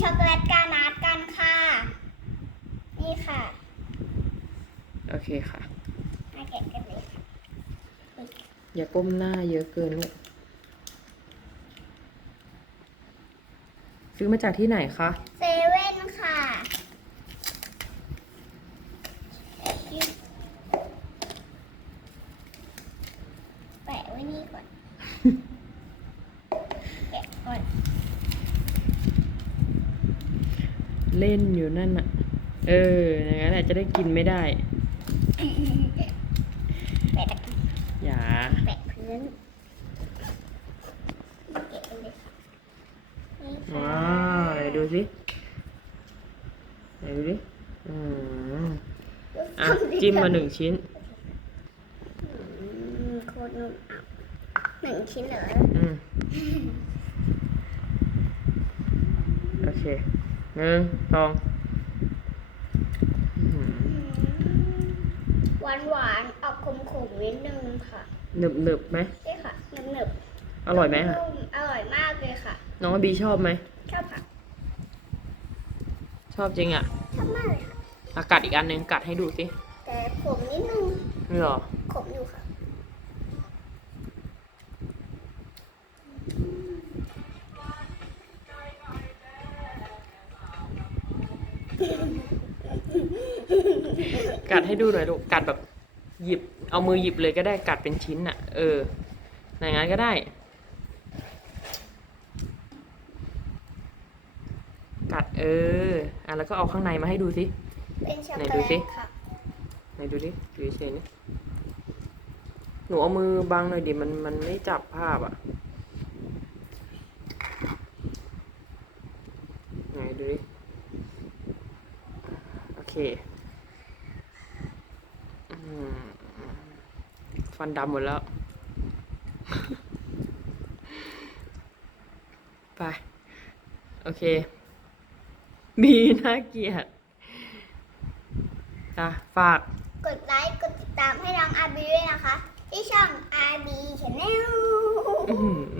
ช็อกโกแลตกานาดกันค่ะ นี่ค่ะโอเคค่ะ มาแกะกันเลยค่ะอย่าก้มหน้าเยอะเกินลูกซื้อมาจากที่ไหนคะ เซเว่นค่ะ แปะไว้นี่ก่อน แกะก่อน เล่นอยู่นั่นน่ะ เอออย่างนั้นแหละจะได้กินไม่ได้แปะตะกอย่า แปะพื้นเก็บไปเลยค่ะนี่ค่ะว้าวไหนดูสิไหนดูดิอืมอะ จิ้มมาหนึ่งชิ้น อืมโคตรนุ่มอะหนึ่งชิ้นเหรออืม โอเค หนึ่งสองอื้อหือหวานหวานๆออกขมขมๆนิดนึงค่ะหนึบหนึบไหมใช่ค่ะหนึบหนึบอร่อยไหมคะนุ่มอร่อยมากเลยค่ะ น้องบีชอบไหมชอบค่ะชอบจริงอะชอบมากเลยค่ะอากัดอีกอันหนึงกัดให้ดูสิแต่ผมนิดนึงนี่หรอขมอยู่ค่ะ กัดให้ดูหน่อยลูก กัดแบบหยิบ เอามือหยิบเลยก็ได้กัดเป็นชิ้นอะ เอออย่างนั้นก็ได้ กัดเออ อะแล้วก็เอาข้างในมาให้ดูสิ เป็นช็อกไหนโกดูแลสิตค่ะ ไหนดูดิดูเฉยๆนี่หนูเอามือบังหน่อยดิมันมันไม่จับภาพอะไหนดูดิโอเคอืม ฟันดำหมดแล้ว ไป โอเคมีน่าเกลียดอะฝาก กดไลค์ กดติดตามให้น้องอาบีด้วยนะคะ ที่ช่อง RB Channel อื้อหือ